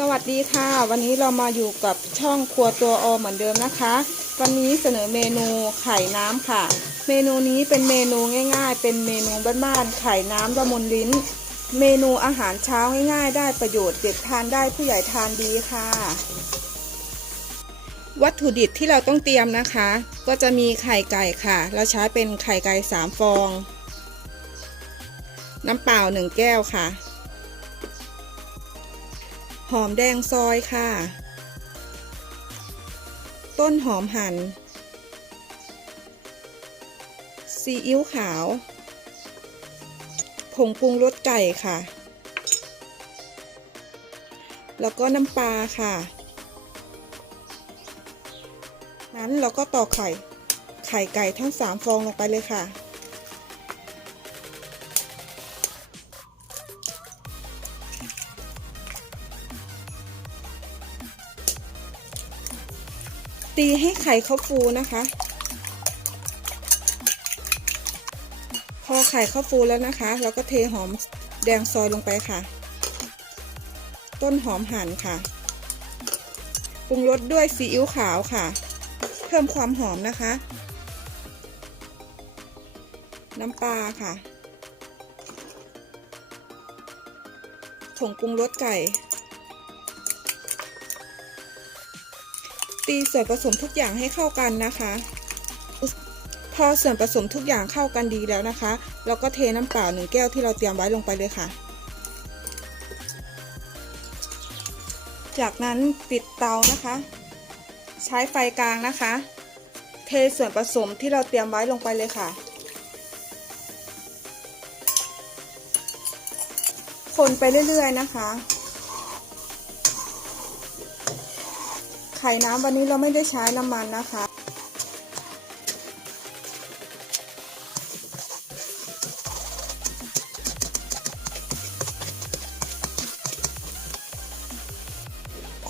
สวัสดีค่ะ วันนี้เรามาอยู่กับช่องครัวตัวอเหมือนเดิมนะคะ วันนี้เสนอเมนูไข่น้ำค่ะ เมนูนี้เป็นเมนูง่าย ๆ เป็นเมนูบ้านๆไข่น้ำละมุนลิ้น เมนูอาหารเช้าง่ายๆ ได้ประโยชน์เด็กทานได้ผู้ใหญ่ทานดีค่ะ วัตถุดิบที่เราต้องเตรียมนะคะ ก็จะมีไข่ไก่ค่ะ เราใช้เป็นไข่ไก่สามฟอง น้ำเปล่าหนึ่งแก้วค่ะ หอมแดงซอยค่ะ ต้นหอมหัน่น ซีอิ๊วขาว ผงปรุงรสไก่ค่ะ แล้วก็น้ำปลาค่ะ นั้นเราก็ตอกไข่ ไข่ไก่ทั้งสามฟองลงไปเลยค่ะ ตีให้ไข่เขาฟูนะคะ พอไข่เขาฟูแล้วนะคะ เราก็เทหอมแดงซอยลงไปค่ะ ต้นหอมหั่นค่ะปรุงรสด้วยซีอิ๊วขาวค่ะ เพิ่มความหอมนะคะ น้ำปลาค่ะผงปรุงรสไก่ ตีส่วนผสมทุกอย่างให้เข้ากันนะคะ พอส่วนผสมทุกอย่างเข้ากันดีแล้วนะคะ เราก็เทน้ำเปล่าหนึ่งแก้วที่เราเตรียมไว้ลงไปเลยค่ะ จากนั้นปิดเตานะคะ ใช้ไฟกลางนะคะ เทส่วนผสมที่เราเตรียมไว้ลงไปเลยค่ะ คนไปเรื่อยๆนะคะ ข่น้ำวันนี้เราไม่ได้ใช้น้ำมันนะคะ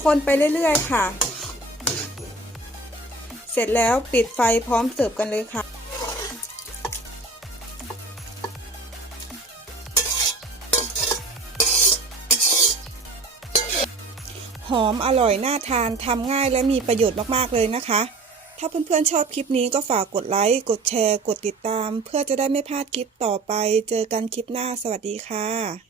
คนไปเรื่อยๆค่ะ เสร็จแล้วปิดไฟพร้อมเสิร์ฟกันเลยค่ะ หอมอร่อยน่าทานทำง่ายและมีประโยชน์มากๆเลยนะคะ ถ้าเพื่อนๆชอบคลิปนี้ก็ฝากกดไลค์ กดแชร์ กดติดตาม เพื่อจะได้ไม่พลาดคลิปต่อไป เจอกันคลิปหน้าสวัสดีค่ะ